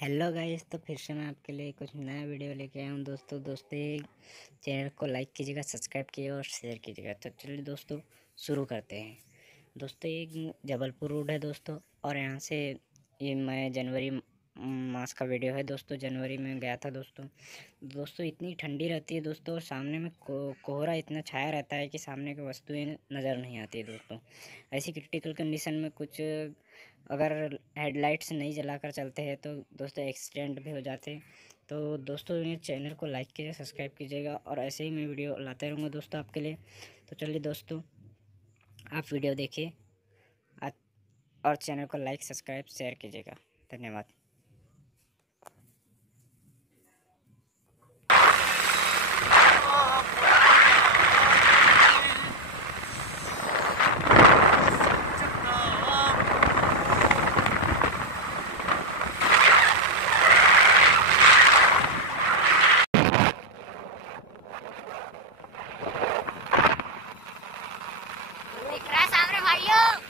Hello guys, तो फिर से मैं आपके लिए कुछ नया वीडियो लेके आया हूँ दोस्तों चैनल को लाइक कीजिएगा, सब्सक्राइब कीजिएगा और शेयर कीजिएगा। तो चलिए दोस्तों शुरू करते हैं। दोस्तों ये जबलपुर रोड है दोस्तों, और यहाँ से ये मैं जनवरी मास का वीडियो है दोस्तों। जनवरी में गया था दोस्तों इतनी ठंडी रहती है दोस्तों, और सामने में कोहरा इतना छाया रहता है कि सामने की वस्तुएं नज़र नहीं आती है दोस्तों। ऐसी क्रिटिकल कंडीशन में कुछ अगर हेडलाइट्स नहीं जलाकर चलते हैं तो दोस्तों एक्सीडेंट भी हो जाते हैं। तो दोस्तों मेरे चैनल को लाइक कीजिए, सब्सक्राइब कीजिएगा, और ऐसे ही मैं वीडियो लाते रहूँगा दोस्तों आपके लिए। तो चलिए दोस्तों आप वीडियो देखिए और चैनल को लाइक सब्सक्राइब शेयर कीजिएगा। धन्यवाद। दिख रहा है सामने भाइयों।